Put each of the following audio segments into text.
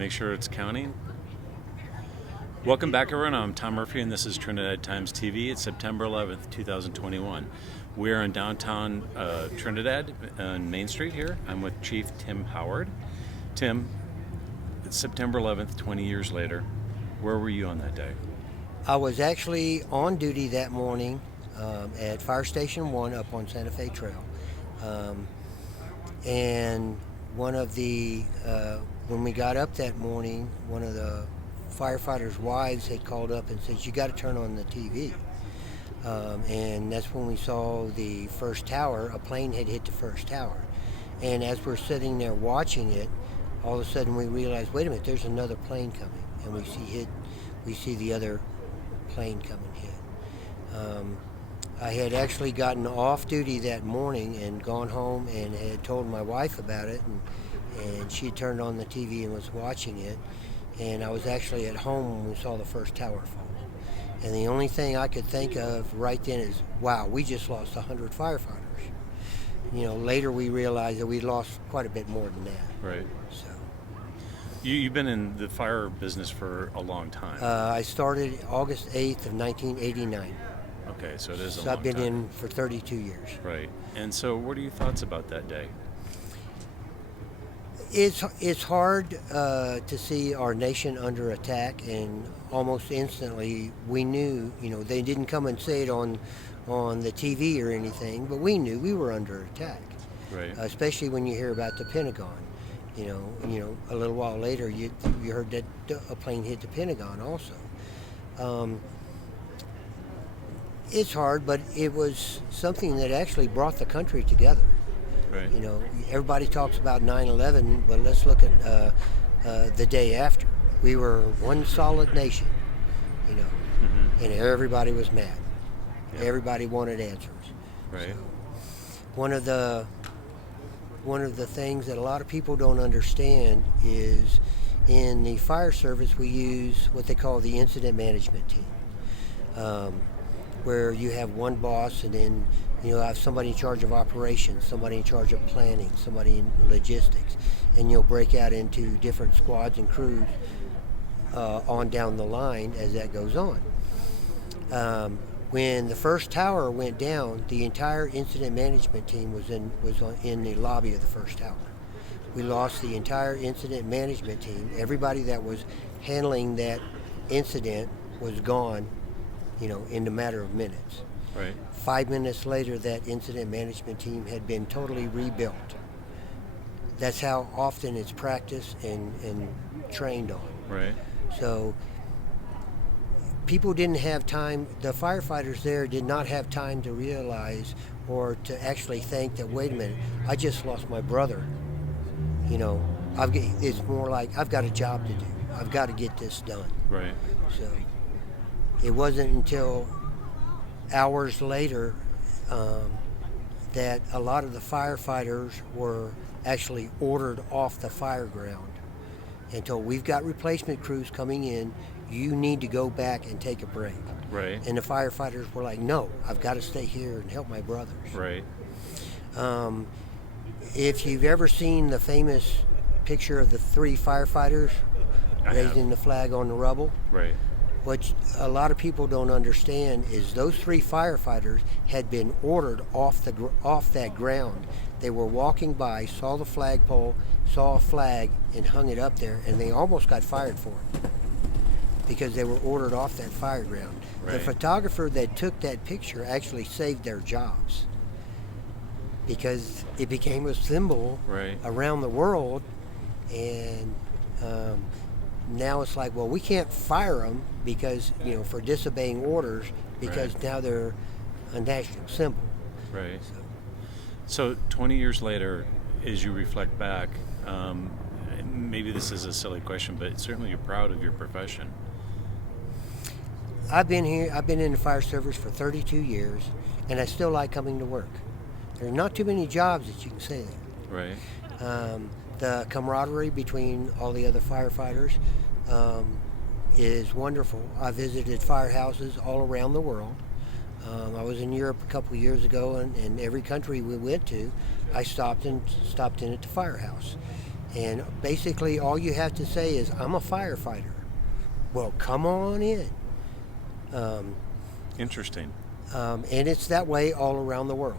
Make sure it's counting. Welcome back, everyone. I'm Tom Murphy, and this is Trinidad Times TV. It's September 11th, 2021. We're in downtown Trinidad on Main Street here. I'm with Chief Tim Howard. Tim, it's September 11th, 20 years later. Where were you on that day? I was actually on duty that morning at Fire Station 1 up on Santa Fe Trail. And one of the, when we got up that morning, one of the firefighters' wives had called up and said, "You got to turn on the TV." And that's when we saw the first tower. A plane had hit the first tower. And as we're sitting there watching it, all of a sudden we realized, wait a minute, there's another plane coming. And we see the other plane coming hit. I had actually gotten off duty that morning and gone home and had told my wife about it, and she turned on the TV and was watching it. And I was actually at home when we saw the first tower fall. And the only thing I could think of right then is, wow, we just lost 100 firefighters. You know, later we realized that we lost quite a bit more than that. Right. So You've been in the fire business for a long time. I started August 8th of 1989. Okay, so it is a So long I've been time. in for 32 years. Right. And so what are your thoughts about that day? It's hard to see our nation under attack, and almost instantly we knew, you know, they didn't come and say it on the TV or anything, but we knew we were under attack. Right. Especially when you hear about the Pentagon. You know, a little while later you heard that a plane hit the Pentagon also. It's hard, but it was something that actually brought the country together. Right. You know, everybody talks about 9/11, but let's look at the day after. We were one solid nation, you know, and everybody was mad. Yeah. Everybody wanted answers. Right. So, one of the things that a lot of people don't understand is in the fire service we use what they call the incident management team, where you have one boss and then you have somebody in charge of operations, somebody in charge of planning, somebody in logistics, and you'll break out into different squads and crews on down the line as that goes on. When the first tower went down, the entire incident management team was in the lobby of the first tower. We lost the entire incident management team. Everybody that was handling that incident was gone, you know, in a matter of minutes. Right. 5 minutes later, that incident management team had been totally rebuilt. That's how often it's practiced and trained on. Right. So people didn't have time, the firefighters there did not have time to realize or to actually think that, wait a minute, I just lost my brother. You know, it's more like, I've got a job to do. I've got to get this done. Right. So it wasn't until hours later that a lot of the firefighters were actually ordered off the fire ground and told, we've got replacement crews coming in, you need to go back and take a break. Right. And the firefighters were like, no, I've got to stay here and help my brothers. Right. If you've ever seen the famous picture of the three firefighters raising the flag on the rubble, Right. what a lot of people don't understand is those three firefighters had been ordered off that ground. They were walking by, saw the flagpole, saw a flag, and hung it up there, and they almost got fired for it because they were ordered off that fire ground. Right. The photographer that took that picture actually saved their jobs because it became a symbol Right. around the world, and now it's like, well, we can't fire them because, you know, for disobeying orders, because Right. now they're a national symbol. Right. So 20 years later, as you reflect back, maybe this is a silly question, but certainly you're proud of your profession. I've been in the fire service for 32 years, and I still like coming to work. There are not too many jobs that you can say that. Right. The camaraderie between all the other firefighters is wonderful. I visited firehouses all around the world. I was in Europe a couple of years ago, and every country we went to, I stopped in at the firehouse. And basically, all you have to say is, "I'm a firefighter." Well, come on in. Um, Interesting. and it's that way all around the world.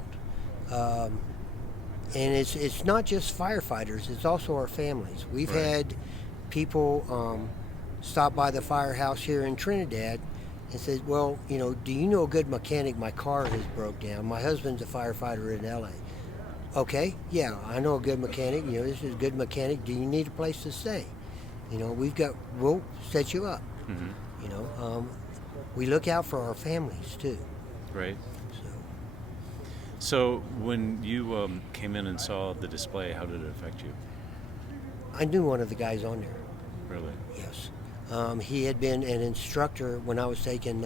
Um, and it's not just firefighters; it's also our families. We've Right. had people stop by the firehouse here in Trinidad and said, "Well, do you know a good mechanic? My car has broke down. My husband's a firefighter in LA." Okay, yeah, I know a good mechanic. This is a good mechanic. Do you need a place to stay? We'll set you up. Hmm. You know, um, we look out for our families too. Right. So So when you came in and saw the display, how did it affect you? I knew one of the guys on there. Really? Yes, he had been an instructor when I was taking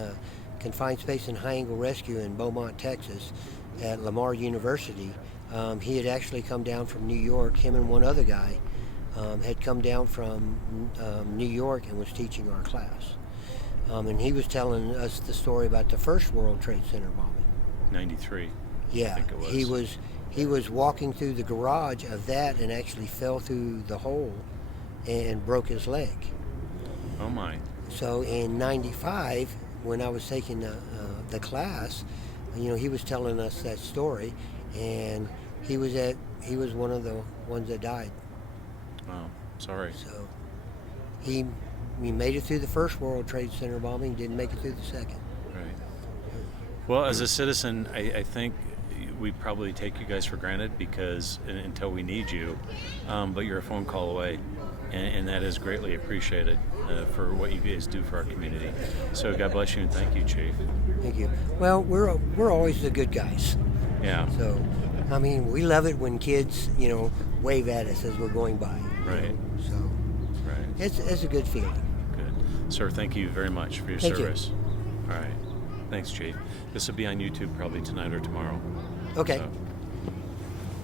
confined space and high angle rescue in Beaumont, Texas, at Lamar University. He had actually come down from New York. Him and one other guy had come down from New York and was teaching our class. And he was telling us the story about the first World Trade Center bombing. 93. Yeah, I think it was. he was walking through the garage of that and actually fell through the hole and broke his leg. Oh my. So in '95, when I was taking the class, he was telling us that story, and he was one of the ones that died. Oh, sorry. So he made it through the first World Trade Center bombing, didn't make it through the second. Right. Well, as a citizen, I think we probably take you guys for granted because until we need you, but you're a phone call away, and that is greatly appreciated for what you guys do for our community. So God bless you and thank you, Chief. Thank you. Well, we're always the good guys. Yeah. So, I mean, we love it when kids, wave at us as we're going by. Right. So Right. it's a good feeling. Good. Sir, thank you very much for your Thank you. service. All right. Thanks, Chief. This will be on YouTube probably tonight or tomorrow. Okay. So,